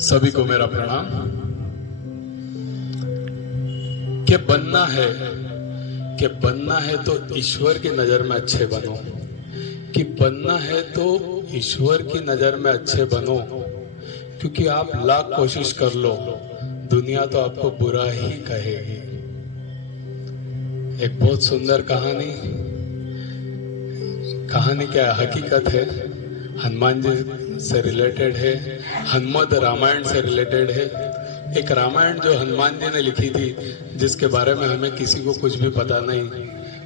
सभी को मेरा प्रणाम। कि बनना है तो ईश्वर की नजर में अच्छे बनो, कि बनना है तो ईश्वर की नजर में अच्छे बनो, क्योंकि आप लाख कोशिश कर लो दुनिया तो आपको बुरा ही कहेगी। एक बहुत सुंदर कहानी क्या हकीकत है, हनुमान जी से रिलेटेड है, हनुमत रामायण से रिलेटेड है। एक रामायण जो हनुमान जी ने लिखी थी, जिसके बारे में हमें किसी को कुछ भी पता नहीं,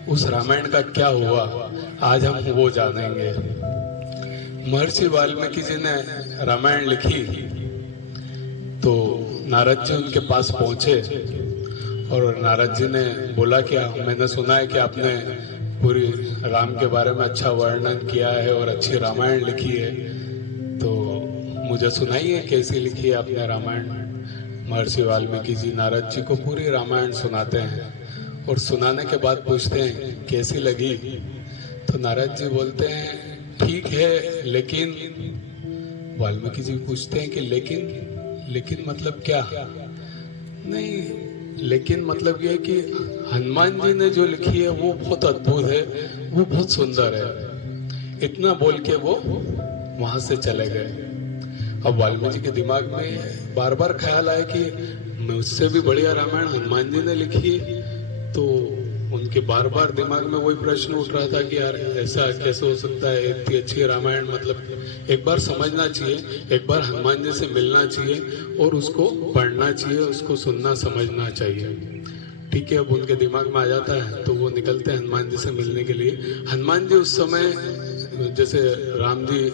उस रामायण का क्या हुआ आज हम वो जानेंगे। महर्षि वाल्मीकि जी ने रामायण लिखी तो नारद जी उनके पास पहुंचे और नारद जी ने बोला कि मैंने सुना है कि आपने पूरी राम के बारे में अच्छा वर्णन किया है और अच्छी रामायण लिखी है, तो मुझे सुनाइए कैसी लिखी है आपने रामायण। महर्षि वाल्मीकि जी नारद जी को पूरी रामायण सुनाते हैं और सुनाने के बाद पूछते हैं कैसी लगी, तो नारद जी बोलते हैं ठीक है, लेकिन वाल्मीकि जी पूछते हैं कि लेकिन मतलब क्या? नहीं, लेकिन मतलब ये कि हनुमान जी ने जो लिखी है वो बहुत अद्भुत है, वो बहुत सुंदर है। इतना बोल के वो वहां से चले गए। अब वाल्मीकि जी के दिमाग में बार बार ख्याल आया कि मुझसे भी बढ़िया रामायण हनुमान जी ने लिखी, तो उनके बार बार दिमाग में वही प्रश्न उठ रहा था कि यार ऐसा कैसे हो सकता है, इतनी अच्छी रामायण, मतलब एक बार समझना चाहिए, एक बार हनुमान जी से मिलना चाहिए और उसको पढ़ना चाहिए, उसको सुनना समझना चाहिए। ठीक है, अब उनके दिमाग में आ जाता है तो वो निकलते हैं हनुमान जी से मिलने के लिए। हनुमान जी उस समय जैसे राम जी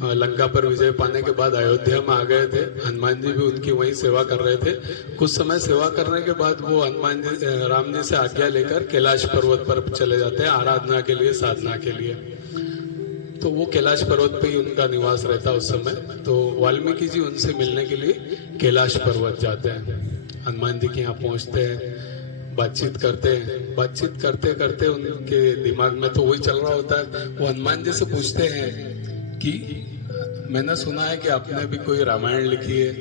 लंका पर विजय पाने के बाद अयोध्या में आ गए थे, हनुमान जी भी उनकी वहीं सेवा कर रहे थे। कुछ समय सेवा करने के बाद वो हनुमान जी राम जी से आज्ञा लेकर कैलाश पर्वत पर चले जाते हैं आराधना के लिए, साधना के लिए। तो वो कैलाश पर्वत पे ही उनका निवास रहता उस समय। तो वाल्मीकि जी उनसे मिलने के लिए कैलाश पर्वत जाते हैं, हनुमान जी के यहाँ पहुंचते हैं, बातचीत करते हैं। बातचीत करते करते उनके दिमाग में तो वही चल रहा होता है। वो हनुमान जी से पूछते हैं कि मैंने सुना है कि आपने भी कोई रामायण लिखी है,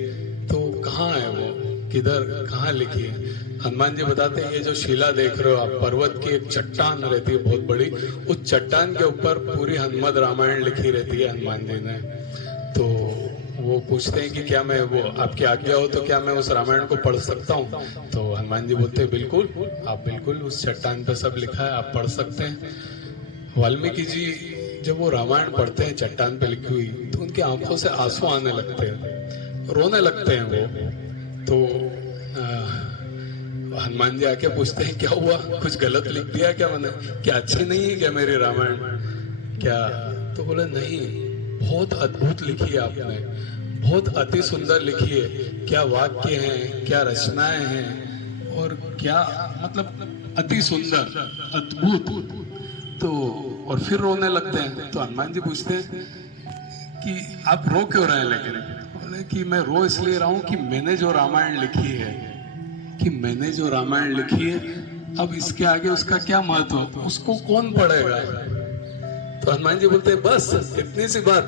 तो कहाँ है वो, किधर, कहाँ लिखी है? हनुमान जी बताते हैं ये जो शिला देख रहे हो आप, पर्वत की एक चट्टान रहती है बहुत बड़ी, उस चट्टान के ऊपर पूरी हनुमत रामायण लिखी रहती है हनुमान जी ने। तो वो पूछते हैं कि क्या मैं, वो आपकी आज्ञा हो तो क्या मैं उस रामायण को पढ़ सकता हूँ? तो हनुमान जी बोलते हैं बिल्कुल, आप बिल्कुल, उस चट्टान पे सब लिखा है, आप पढ़ सकते हैं। वाल्मीकि जी जब वो रामायण पढ़ते हैं चट्टान पे लिखी हुई, तो उनकी आंखों से आंसू आने लगते हैं, रोने लगते हैं वो। तो हनुमान जी आके पूछते हैं क्या हुआ, कुछ गलत लिख दिया क्या मैंने, क्या अच्छी नहीं है क्या मेरी रामायण क्या? तो बोले नहीं, बहुत अद्भुत लिखी है आपने, बहुत अति सुंदर लिखी है, क्या वाक्य हैं, क्या रचनाएं हैं, और क्या मतलब अति सुंदर, अद्भुत। तो और फिर रोने लगते हैं। तो हनुमान जी पूछते हैं कि आप रो क्यों रहे हैं? लेकिन बोले कि मैं रो इसलिए रहा हूं कि मैंने जो रामायण लिखी है, अब इसके आगे उसका क्या महत्व, उसको कौन पढ़ेगा? तो हनुमान जी बोलते हैं बस इतनी सी बात।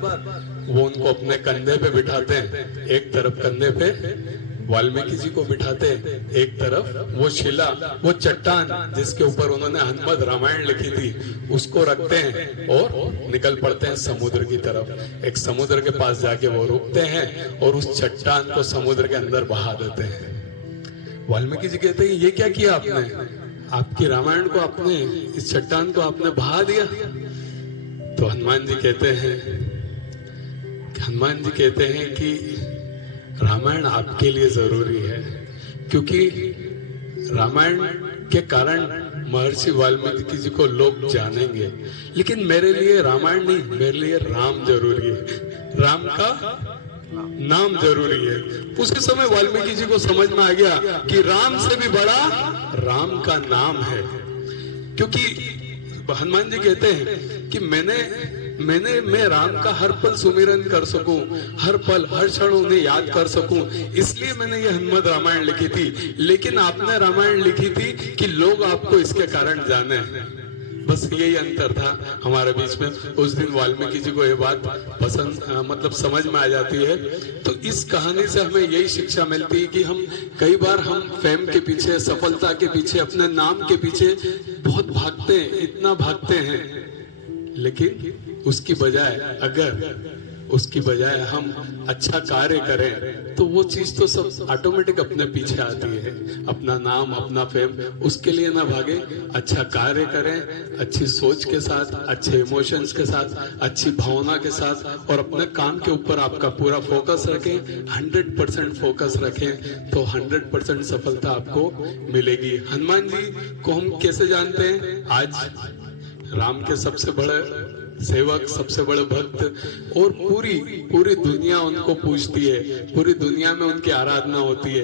वो उनको अपने कंधे पे बिठाते हैं, एक तरफ कंधे पे वाल्मीकि जी को बिठाते हैं, एक तरफ वो शिला, वो चट्टान जिसके ऊपर उन्होंने हनुमत रामायण लिखी थी, उसको रखते हैं और निकल पड़ते हैं समुद्र की तरफ। एक समुद्र के पास जाके वो रुकते हैं और उस चट्टान को समुद्र के अंदर बहा देते हैं। वाल्मीकि जी कहते हैं ये क्या किया आपने, आपकी रामायण को आपने, इस चट्टान को आपने बहा दिया? तो हनुमान जी कहते हैं कि रामायण आपके लिए जरूरी है, क्योंकि रामायण के कारण महर्षि वाल्मीकि जी को लोग जानेंगे, लेकिन मेरे लिए रामायण नहीं, मेरे लिए राम जरूरी है, राम का नाम जरूरी है। उसी समय वाल्मीकि जी को समझ में आ गया कि राम से भी बड़ा राम का नाम है। क्योंकि हनुमान जी कहते हैं कि मैं राम का हर पल सुमिरन कर सकूं, हर पल हर क्षण उन्हें याद कर सकूं, इसलिए मैंने ये हनुमत रामायण लिखी थी। लेकिन आपने रामायण लिखी थी कि लोग आपको इसके कारण जाने, बस यही अंतर था हमारे बीच में। उस दिन वाल्मीकि जी को ये बात पसंद मतलब समझ में आ जाती है। तो इस कहानी से हमें यही शिक्षा मिलती है कि हम कई बार हम फेम के पीछे, सफलता के पीछे, अपने नाम के पीछे बहुत भागते हैं, इतना भागते हैं, लेकिन उसकी बजाय हम अच्छा कार्य करें तो वो चीज तो सब ऑटोमेटिक अपने पीछे आती है। अपना नाम, अपना फेम, उसके लिए ना भागे, अच्छा कार्य करें, अच्छी सोच के साथ, अच्छे इमोशंस के साथ, अच्छी भावना के साथ, और अपने काम के ऊपर आपका पूरा फोकस रखें, 100% फोकस रखें तो 100% सफलता आपको मिलेगी। हनुमान जी को हम कैसे जानते हैं? आज राम के सबसे बड़े सेवक, सबसे बड़े भक्त, और पूरी दुनिया उनको पूजती है, पूरी दुनिया में उनकी आराधना होती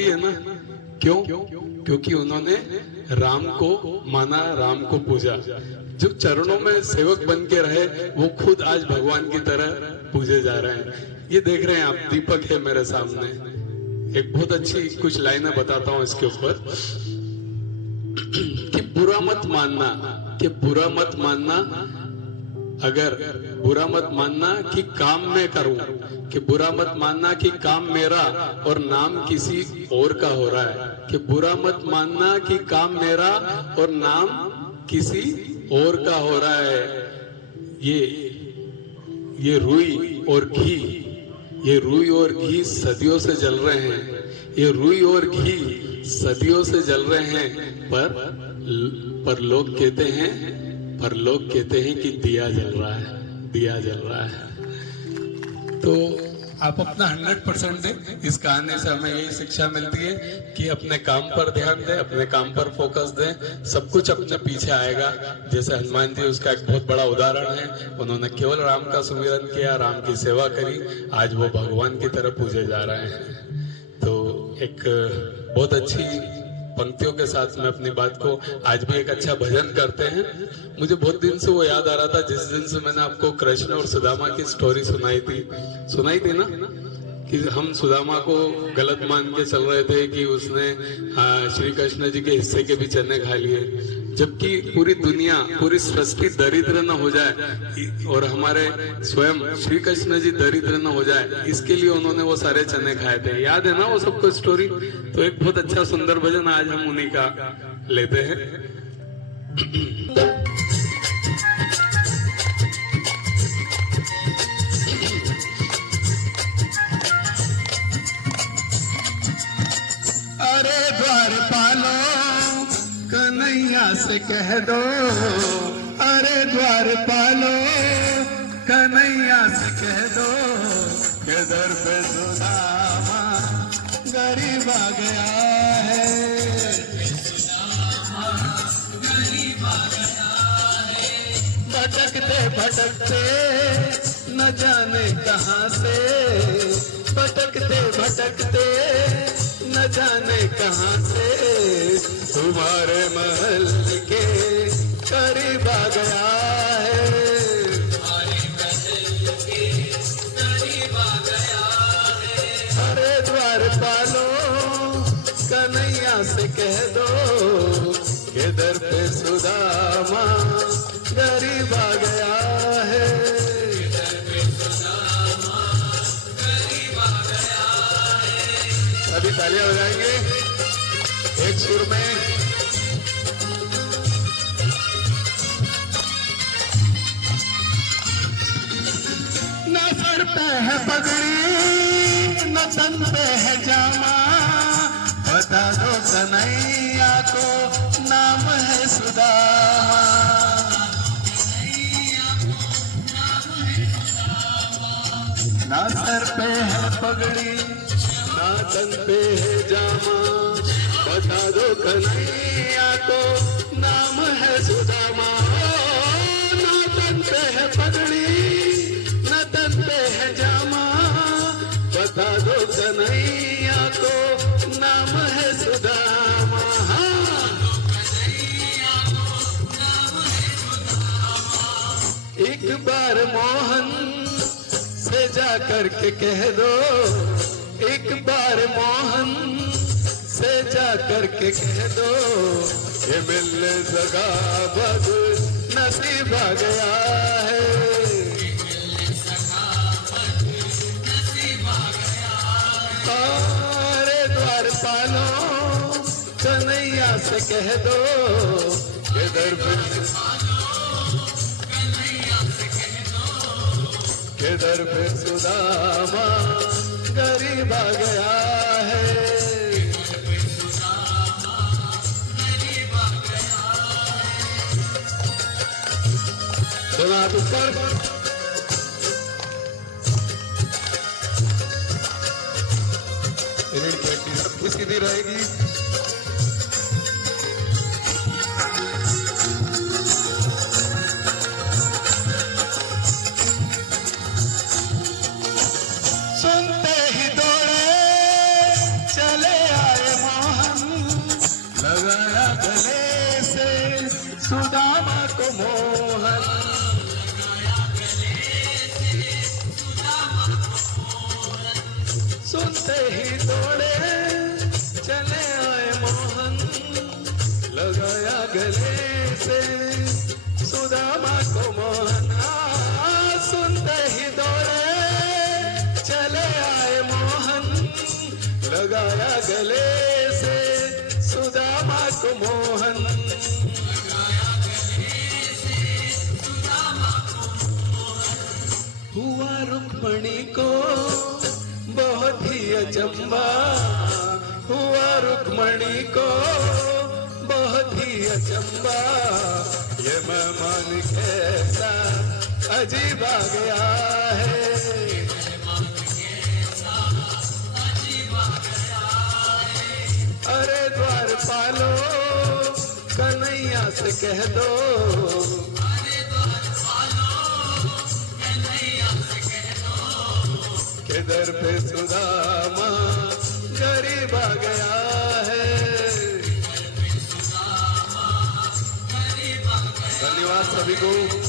है ना? क्यों? क्योंकि उन्होंने राम को माना, राम को पूजा। जो चरणों में सेवक बन के रहे वो खुद आज भगवान की तरह पूजे जा रहे हैं। ये देख रहे हैं आप, दीपक है मेरे सामने। एक बहुत अच्छी कुछ लाइनें बताता हूं इसके ऊपर कि बुरा मत मानना, अगर बुरा मत मानना कि काम मैं करूं, कि बुरा मत मानना कि काम मेरा और नाम किसी और का हो रहा है, कि बुरा मत मानना कि काम मेरा और नाम किसी और का हो रहा है। ये रुई और घी सदियों से जल रहे हैं, ये रुई और घी सदियों से जल रहे हैं, पर लोग कहते हैं कि दिया जल रहा है। तो आप अपना 100% दें। इस कहानी से हमें यही शिक्षा मिलती है कि अपने काम पर ध्यान दें, अपने काम पर फोकस दें, सब कुछ अपने पीछे आएगा। जैसे हनुमान जी उसका एक बहुत बड़ा उदाहरण है। उन्होंने केवल राम का सुमिरन किया, राम की सेवा करी, आज वो भगवान की तरह पूजे जा रहे हैं। तो एक बहुत अच्छी पंक्तियों के साथ में अपनी बात को आज भी एक अच्छा भजन करते हैं। मुझे बहुत दिन से वो याद आ रहा था जिस दिन से मैंने आपको कृष्ण और सुदामा की स्टोरी सुनाई थी ना, कि हम सुदामा को गलत मान के चल रहे थे कि उसने श्री कृष्ण जी के हिस्से के भी चने खा लिए, जबकि पूरी दुनिया, पूरी सृष्टि दरिद्र न हो जाए और हमारे स्वयं श्री कृष्ण जी दरिद्र न हो जाए, इसके लिए उन्होंने वो सारे चने खाए थे। याद है ना वो सबको स्टोरी? तो एक बहुत अच्छा सुंदर भजन आज हम उन्हीं का लेते हैं। अरे द्वारपालो कन्हैया से कह दो, अरे द्वारपालो कन्हैया से कह दो, के दर पे सुदामा गरीब आ गया है। भटकते न जाने कहाँ से, भटकते न जाने कहाँ से, तुम्हारे महल के करीब आ गया है। अरे द्वारपालो कन्हैया से कह दो, के दर पे सुदामा गरीब आ गया है। अभी तालियां बजाएंगे एक सुर में। न सर पे है पगड़ी, न तन पे है जामा, बता दो कन्हैया को नाम है सुदामा। ना सर पे है पगड़ी, ना तन पे है जामा, बता दो कन्हैया को नाम है सुदामा। ना तन पे है पगड़ी, ना तन पे है जामा, बता दो कन्हैया को नाम है सुदामा। एक बार मोहन से जा करके कह दो, एक बार मोहन से जा करके कह दो, ये मिलने सका बद नसीब आ गया है। अरे द्वारपालो कन्हैया से कह दो कि दर पे सुदामा गरीब आ गया है। दोनों हाथ ऊपर। रीढ़ की हड्डी सबकी सीधी रहेगी। सुनते ही दौड़े चले आए मोहन, लगाया गले से सुदामा को मोहन। सुनते ही दौड़े चले आए मोहन, लगाया गले से सुदामा को मोहन। सुनते ही दौड़े चले आए मोहन, लगाया गले से सुदामा को मोहन। हुआ रुक्मणी को बहुत ही अचंबा, हुआ रुक्मणी को बहुत ही अचंबा। ये मेहमान कैसा अजीब आ गया है। अरे द्वारपालो कन्हैया से कह दो कि दर पे सुदामा गरीब आ गया है। धन्यवाद सभी को।